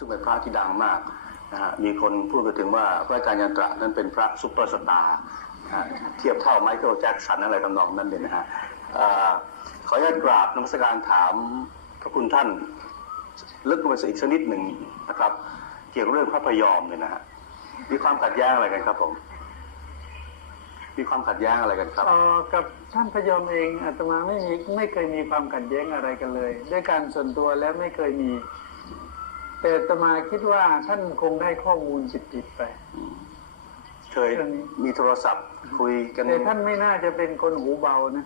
ซึ่งเป็นพระที่ดังมากนะฮะมีคนพูดกันถึงว่าพระอาจารย์ยันตระนั้นเป็นพระซุปเปอร์สตาร์เทียบเท่าไมเคิลแจ็คสันอะไรทำนองนั้นเลยนะฮะขออนุญาตกราบนมัสการถามพระคุณท่านลึกลงไปอีกสักนิดหนึ่งนะครับ เกี่ยวกับเรื่องพระพยอมเนี่ยนะฮะมีความขัดแย้งอะไรกันครับผม มีความขัดแย้งอะไรกันครับเอ่อกับท่านพยอมเองอาตมาไม่มีไม่เคยมีความขัดแย้งอะไรกันเลย ด้วยการส่วนตัวแล้วไม่เคยมี แต่อาตมาคิดว่าท่านคงได้ข้อมูลผิดๆไป เคยมีโทรศัพท์คุยกันแต่ท่านไม่น่าจะเป็นคนหูเบานะ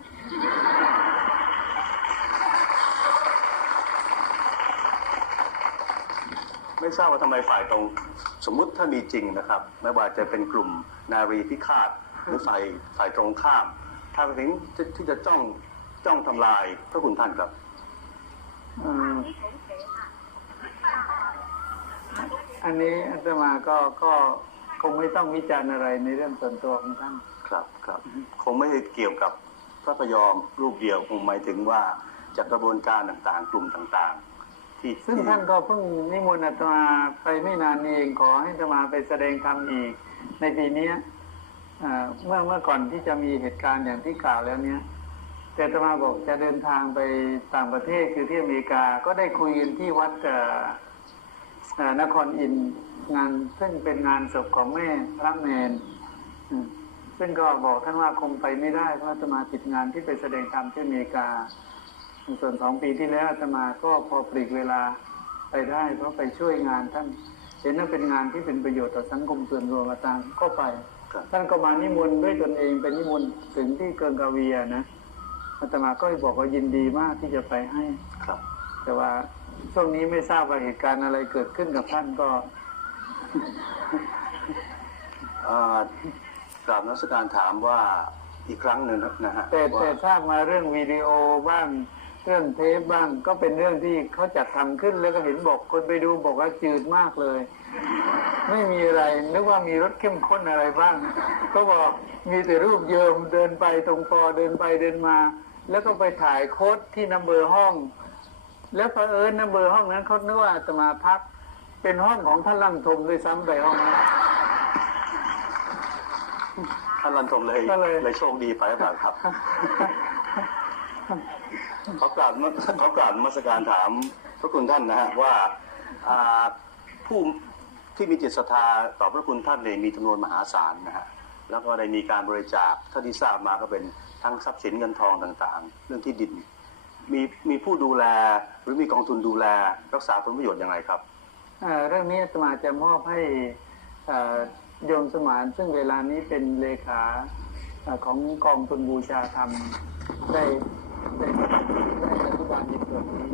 ไม่ทราบว่าทำไมฝ่ายตรง สมมุติถ้ามีจริงนะครับ ไม่ว่าจะเป็นกลุ่มนารีพิฆาตหรือฝ่ายฝ่ายตรงข้ามถ้าไปถึงที่จะจ้องจ้องทำลายพระคุณท่านครับ อืมอันนี้อาตมาก็ก็คงไม่ต้องวิจารณ์อะไรในเรื่องส่วนตัวของท่านครับครับ คงไม่ได้เกี่ยวกับพระพยอมรูปเดียวคงหมายถึงว่าจากกระบวนการต่างๆ กลุ่มต่างๆ ที่ซึ่งที่ท่านก็เพิ่งนิมนต์อาตมาไปไม่นานนี้เองขอให้อาตมาไปแสดงธรรมอีกในปีเนี้ยเอ่อเมื่อเมื่อก่อนที่จะมีเหตุการณ์อย่างที่กล่าวแล้วเนี้ย แต่อาตมาบอกจะเดินทางไปต่างประเทศคือที่อเมริกาก็ได้คุยกันที่วัดนครอินงานซึ่งเป็นงานศพของแม่พระแมนซึ่งก็บอกท่านว่าคงไปไม่ได้เพราะอาตมาติดงานที่ไปแสดงธรรมที่อเมริกา ส่วนสองปีที่แล้วอาตมาก็พอปลีกเวลาไปได้เพราะไปช่วยงานท่านเห็นว่าเป็นงานที่เป็นประโยชน์ต่อสังคมส่วนรวมอาตามก็ไป ท่านก็มานิมนต์ด้วยตนเองเป็นนิมนต์ถึงที่เกิงกาเวียนะ อาตมาก็บอกว่ายินดีมากที่จะไปให้ครับ แต่ว่าช่วงนี้ไม่ทราบว่าเหตุการณ์อะไรเกิดขึ้นกับท่านก็เอ่อกราบนักสการถามว่าอีกครั้งหนึ่งนะฮะแต่ว่าแต่ทราบมาเรื่องวิดีโอบ้างเรื่องเทปบ้างก็เป็นเรื่องที่เขาจัดทำขึ้นแล้วก็เห็นบอกคนไปดูบอกว่าจืดมากเลย ไม่มีอะไรนึกว่ามีรสเข้มข้นอะไรบ้าง ก็บอกมีแต่รูปเยิมเดินไปตรงฟอเดินไปเดินมา แล้วก็ไปถ่ายโค้ดที่นัมเบอร์ห้อง แล้วเผอิญนัมเบอร์ห้องนั้นเขานึกว่าอาตมาพัก เป็นห้องของท่านลังทมด้วยซ้ำไปห้องนั้นท่านรันทมเลยก็เลยเลยโชคดีไปหรือเปล่าครับขอกราบขอกราบนมัสการถามพระคุณท่านนะฮะว่าอ่าผู้ที่มีจิตศรัทธาต่อพระคุณท่านเนี่ยมีจำนวนมหาศาลนะฮะ แล้วก็ได้มีการบริจาคท่าที่ทราบมาก็เป็นทั้งทรัพย์สินเงินทองต่างๆ เรื่องที่ดิน มีมีผู้ดูแลหรือมีกองทุนดูแลรักษาผลประโยชน์อย่างไรครับเรื่องนี้สมาจะมอบให้โยมสมานซึ่งเวลานี้เป็นเลขาของกองทุนบูชาธรรมได้ได้ได้ปฏิบัติในส่วนนี้